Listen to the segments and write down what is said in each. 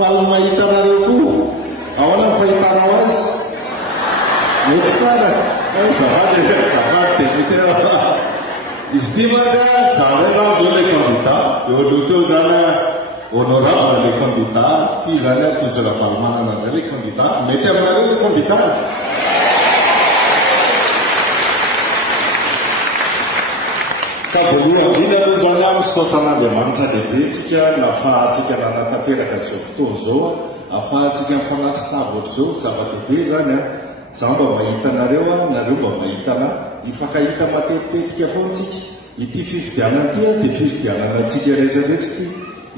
Faly mahitanareo koa ahoana ny fahitanao azy mety tsara zavady dia izy ty mantsy zany zany zao le candidat eo aloha teo zany honorable le candidat ty zany atojo Ravalomanana ndray le candidat mety aminareo le candidat ka voalohany indrindra aloha zany misaotra an'Andriamanitra lehibe tsika nahafahantsika nanatanteraka zao fotoana zao ahafahantsika mifanatry tavotra zao zava-dehibe zany zaho mba mahita nareo mba mahita na ifankahita matetika foantsika ity fifidianana ty dia fifidianana antsika rehetrarehetra ty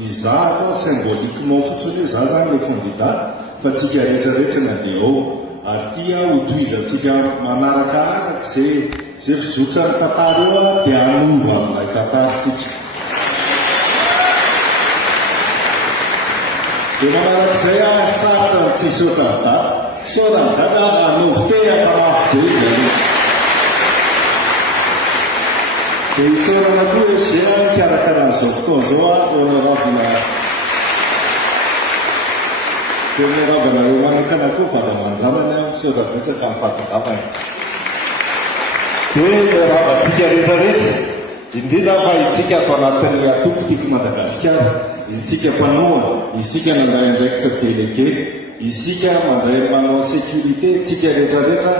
izahako symboliquement fotsiny hoe za zany le candidat fa tsika rehetrarehetra nandeha ao ary ty hotoizantsika manaraka araka zay fizotra ny tantara eo dia hanova amin'ilay tantarantsika dia manarak'izay saratra ny tsisy otranda sorandada anovotehaka mafy be zay dia isorana koa hoe zay mikarakarahan'izao fotoana zao honorable dia honorabenareo manokana koa vadamanjanany misoravetsaka mifatondavana dia rahatsika rehetrarehetra indrindra fa itsika ato anatin'ny atompotiko Madagasikara isika mpanoana isika nandray andraikitra délégué isika mandray manao sécurité tsika rehetrarehetra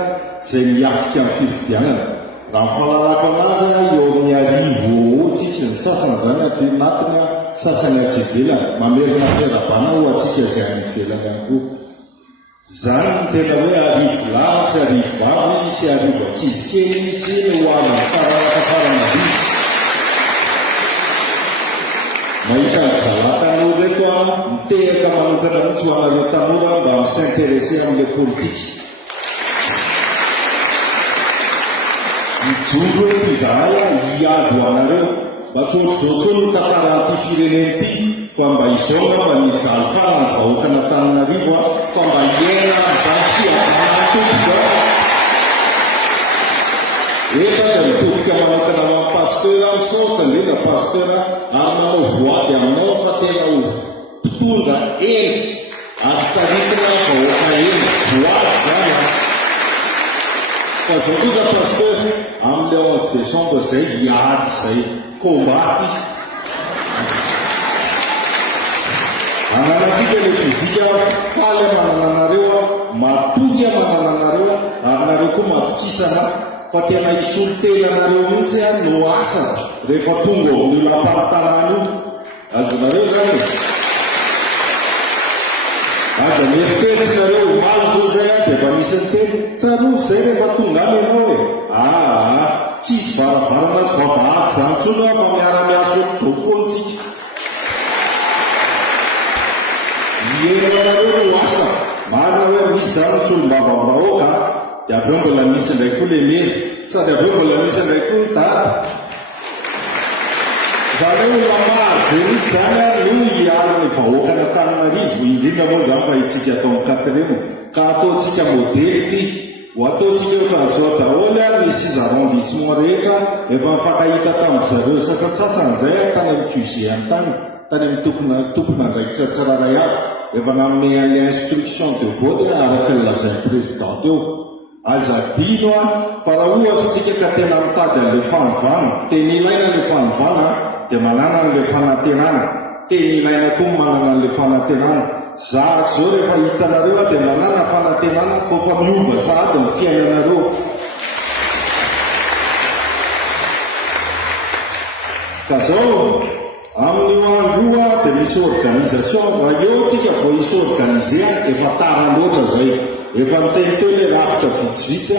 zay miatrika amin'ny fifidianana raha mifalalako anazy eo amin'ny arivo tsika ny sasany zany aty natiny sasany atsy ivelany mamerina fiarabana ho atsika zay any ivelany ihany koa zany ny tena hoe arivo lahy sy arivo vavy sy arivo ankizikely sy ny hoana faramadia mahita ny zalatan'olo reto mitehaka manokana mihitsy ho anareo tanora mba misinteresse amin'le politika mijoro hoe izahay hiady ho anareo mba tsotrozao koa no tantaran'ity fireneny ity fa mba izao mba nijaly farany vahoaka n'Antananarivo fa mba hiaina zany fiavana tompo zao eta dia mitobika manokana amin'ny pasteur misaotra indrindra pasteur ary manao voady aminao fa tena ho mpitondra endry ary taritina vahoaka endry voady zany fa zao kosa pasteur amin'le 11 décembre zay hiady zay kombaty ananatsika le fizika faly manana anareo matoky manana anareo ary nareo koa matokisana fa tena isolo tena anareo mihitsy no asa rehefa tonga amin'ny lampantanany io azonareo zany aza mieritreritsy nareo malo zao zay dia efa misy ny teny tsarof zay rehefa tonga any ianao hoe tsisy varavarana sy vavahady zany tsony fa miara-miasa otrokropontsika ienanareo no asa marina hoe misy zany solom-bavambahoaka dia aveo mbola misy indray koa le meny sady aveo mbola misy indray koa ny dada zany hoe lamavenitsy zany no hiarany vahoaka n'Antananarivo indrindra moa zany fa itsika atao amin'ny quatrième ka ataotsika modely ty ho ataotsika ohatran'izao daholo misy arrondissement rehetra efa mifankahita tamin'izareo sasatsasany zay tany amin'ny QG antany tany amin'ny tompona andraikitra tsiraray avy efa nanome an'le instruction de vote araka ny lazay président teo azadino fa raha ohatra tsika ka tena mitady an'le fanovana teny ilaina le fanovana dia manana an'le fanantenana teny ilaina koa manana an'le fanantenana zariko zao rehefa hitanareo dia manana fanantenana kofa miova sahady ny fiainanareo ka zao amin'io andro dia misy organisation raha eo tsika vo isy organise efa tara loatra zay efa miteny teo le rafitra vitsivitsy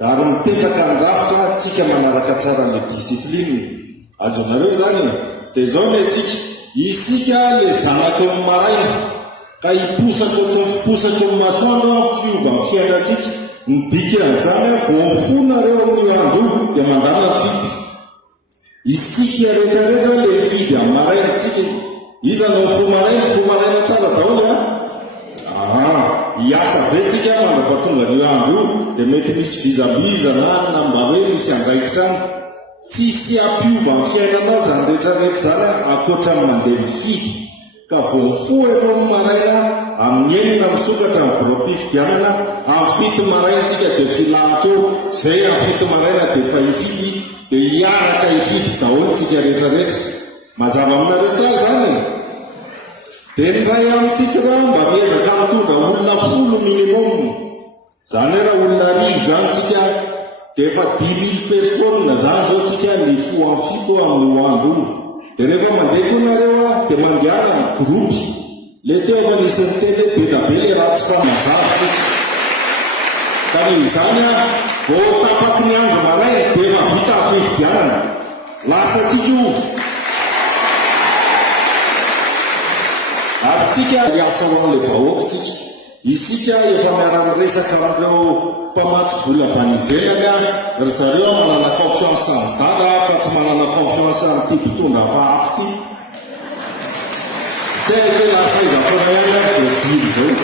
ary mipetraka ny rafitra tsika manaraka tsara le discipline azonareo zany dia zao metsika isika le zanaka amin'ny maraina ka hiposaka ohatrany fiposaka amin'ny masoandro fiova ny fiainatsika midikan'izany vo mifonareo amin'io andro dia mandana fidy isika rehetrarehetra le fidy amin'ny maraina tsika izanao fo maraina tsara daholo hiasa be tsika mandrapatonga an'io andro dia mety misy vizabizana namba hoe misy andraikitra any tsisy ampiova ny fiainanao zany rehetrarehetra zany akoatra ny mandeha mifidy ka voafoa ianao maraina amin'ny enina misokatra ny borom-pifidianana amin'ny fito maraintsika dia filahatra eo zay amin'ny fito maraina dia efa hifidy dia hiaraka hifidy daholo tsika rehetrarehetra mazava aminareo tsara zany dia ny ray amintsika raha mba miezaka mitondra olona 10 minimum zany hoe raha olona 10 zany tsika dia efa 10,000 personne zany zao tsika ny foa fito amin'ny hoandro dia rehefa mandeha koa nareo dia mandeana ny gropy le teo efa nisin'ny teny be da be le raha tsy fa mazavy ka izany vao tapaky ny andro maray dia efa vita fifidianana lasa tsika io ary tsika iasa ho an'le vahoakytsika isika efa miara-miresaka amin'ireo mpamatsy vola avy any ivelany ry zareo manana confiance amin'ny dada fa tsy manana confiance amin'ity mpitondra fahafy ity tsy hoe lasa izafona ihany voajiro zao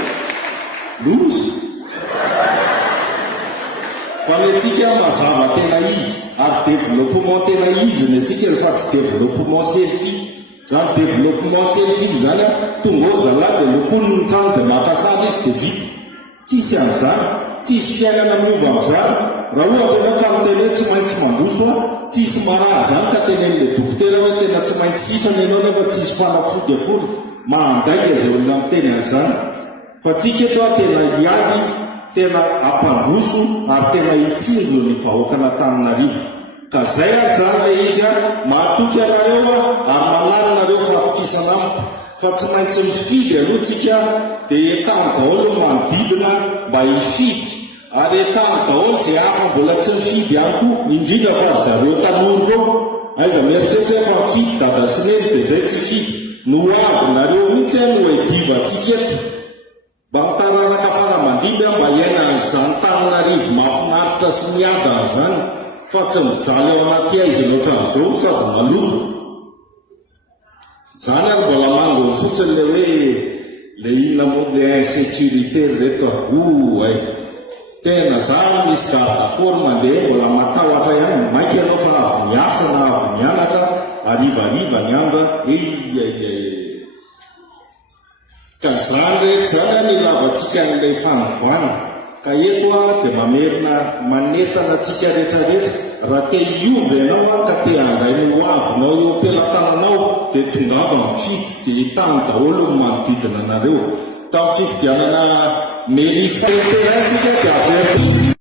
lozy fa le tsika mazava tena izy ary développement tena izy ny tsika rehefa tsy développement selfie zany développement selfie zany tonga ao zala dia lokony ny trano dia makasana izy dia vita tsisy an'izany tsisy fiainana miova amin'izany raha ohatra ianao ka miteny hoe tsy maintsy mandroso tsisy maraha zany ka tenen'le dokotera hoe tena tsy maintsy sifana ianao nefa tsisy fanafody akory mahandaika izay olona miteny an'izany fa tsika eto tena hiady tena ampandroso ary tena hitsinjo ny vahoakan'Antananarivo ka zay ary zany le izy mahatoky anareo ary manano nareo fatokisana amiko fa tsy maintsy mifidy aloha tsika dia etany daholo manodidina mba hifidy ary etany daholo zay hafa mbola tsy mifidy ihany koa indrindra fa zareo tanoro reo aiza mieritrehitra fa mifidy dada sy neny dia zay tsy fidy no avy nareo mihitsy no edivantsika eto mba mitararaka fara-mandiby mba hiaina an'izany Antananarivo mahafinaritra sy miada an'izany fa tsy mijaly ao anaty aiza ohatran'izao sady maloto zany ary mbola mango fotsiny le hoe le inona moa le insécurité reto ay tena zany misy gardakory mandeha mbola matahotra ihany mainka ianao fa avy miasa na avy mianatra arivariva ny andra ka zany rehetra zany ny lavatsika n'ilay fanovoana ka eto dia mamerina manetana tsika rehetrarehetra raha te hiova ianao ka te handray ny hoavinao eo ampelantananao dia tongava mifidy dia hitany daholo ny manodidina anareo tamin'ny fifidianana mairie faiterantsika dia avy